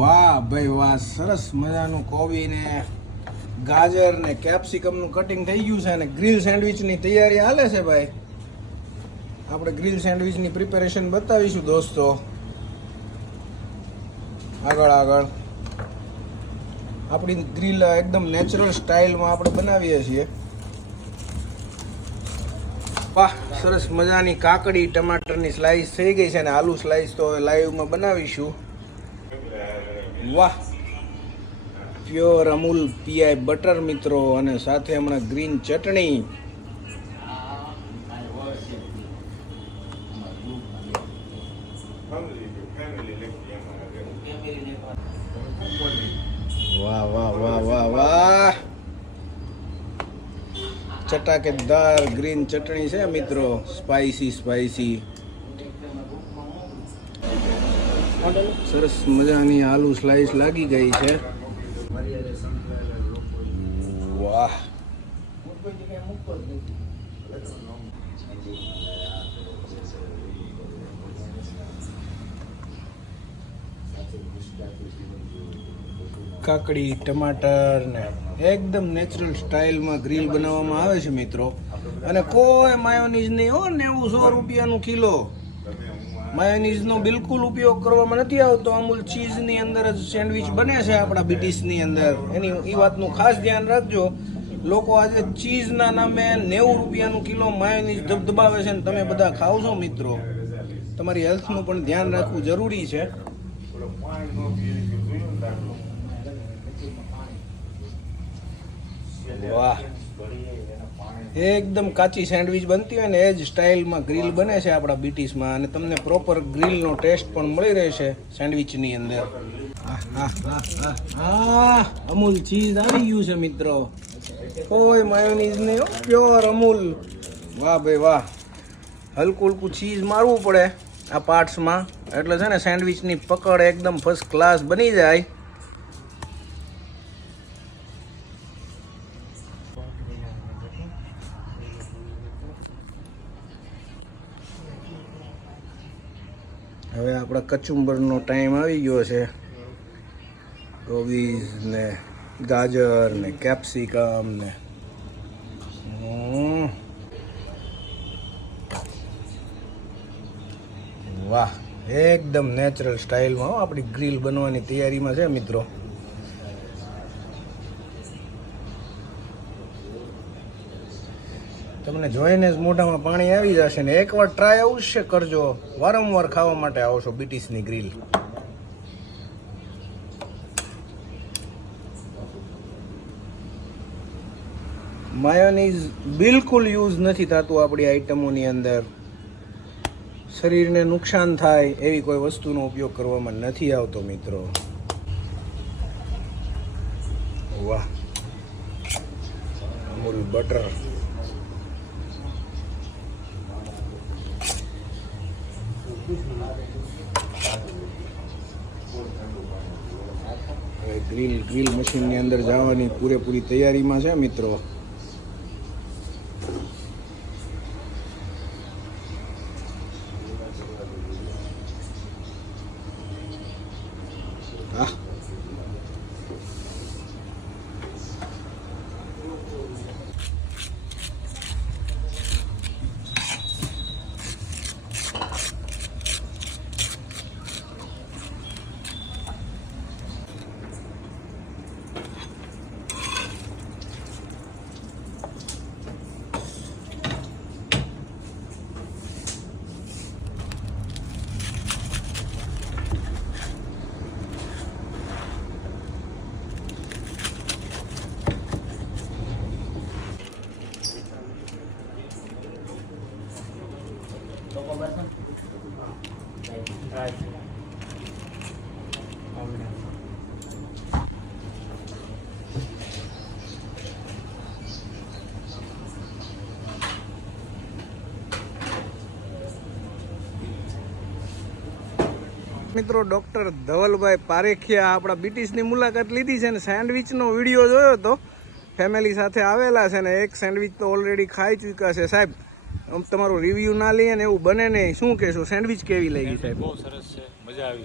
વાહ ભાઈ વાહ, સરસ મજાનું કોબી ને ગાજર ને કેપ્સિકમ નું કટિંગ થઈ ગયું છે અને ગ્રીલ સેન્ડવિચ ની તૈયારી હાલે છે ભાઈ. આપણે ગ્રીલ સેન્ડવિચ ની પ્રિપેરેશન બતાવીશું દોસ્તો. આગળ આપણી ગ્રીલ એકદમ નેચરલ સ્ટાઇલમાં આપણે બનાવીએ છીએ. વાહ, સરસ મજાની કાકડી ટમાટરની સ્લાઈસ થઈ ગઈ છે અને આલુ સ્લાઈસ તો લાઈવમાં બનાવીશું. વાહ, પ્યોર અમૂલ પીઆઈ બટર મિત્રો, અને સાથે હમણાં ગ્રીન ચટણી. વાહ વાહ વાહ વાહ વાહ, ચટાકેદાર ગ્રીન ચટણી છે મિત્રો, સ્પાઈસી. સરસ મજાની આલુ સ્લાઈસ લાગી ગઈ છે. વાહ, કાકડી ટમાટર ને એકદમ નેચરલ સ્ટાઇલમાં ગ્રીલ બનાવવામાં આવે છે મિત્રો. અને કોઈ માયોનીઝ નહીં હો. 90-100 રૂપિયાનું કિલો માયોનીઝનો બિલકુલ ઉપયોગ કરવામાં નથી આવતો. અમૂલ ચીઝની અંદર જ સેન્ડવિચ બને છે આપણા બીટીસની અંદર. એ વાતનું ખાસ ધ્યાન રાખજો. લોકો આજે ચીઝના નામે 90 રૂપિયાનું કિલો માયોનીઝ ધબધબાવે છે ને તમે બધા ખાવ છો મિત્રો. તમારી હેલ્થનું પણ ધ્યાન રાખવું જરૂરી છે. વાહ, એકદમ કાચી સેન્ડવિચ બનતી હોય ને એ જ સ્ટાઇલમાં ગ્રીલ બને છે આપણા બીટીસમાં, અને તમને પ્રોપર ગ્રીલનો ટેસ્ટ પણ મળી રહેશે સેન્ડવિચની અંદર. અમૂલ ચીઝ આવી ગયું છે મિત્રો, કોઈ માયોનીઝ નહીં, પ્યોર અમૂલ. વાહ ભાઈ વાહ, હલકું ચીઝ મારવું પડે આ પાર્ટ્સમાં, એટલે છે ને સેન્ડવિચની પકડ એકદમ ફર્સ્ટ ક્લાસ બની જાય. હવે આપણા કચુંબરનો ટાઈમ આવી ગયો છે. કોબીજ ને ગાજર ને કેપ્સિકમ ને વાહ, એકદમ નેચરલ સ્ટાઇલમાં આપણી ગ્રીલ બનવાની તૈયારીમાં છે મિત્રો. તમને જોઈને જ મોઢામાં પાણી આવી જશે ને એકવાર ટ્રાય અવશ્ય કરજો. વારંવાર ખાવા માટે આવશો બીટીસની ગ્રીલ. માયોનીઝ બિલકુલ યુઝ નથી થતું આપણી આઈટમોની અંદર. શરીરને નુકસાન થાય એવી કોઈ વસ્તુનો ઉપયોગ કરવામાં નથી આવતો મિત્રો. વાહ, અમૂલ બટર. ગ્રીલ મશીનની અંદર જવાની પૂરેપૂરી તૈયારીમાં છે મિત્રો. મિત્રો, ડૉક્ટર ધવલભાઈ પારેખિયા આપણા બીટીસની મુલાકાત લીધી છે ને સેન્ડવિચનો વિડીયો જોયો તો ફેમિલી સાથે આવેલા છે ને એક સેન્ડવિચ તો ઓલરેડી ખાઈ ચૂક્યા છે. સાહેબ, તમારો રિવ્યૂ ના લઈએ ને એવું બને નહીં, શું કહેશો? સેન્ડવિચ કેવી લાગી સાહેબ? બહુ સરસ છે, મજા આવી.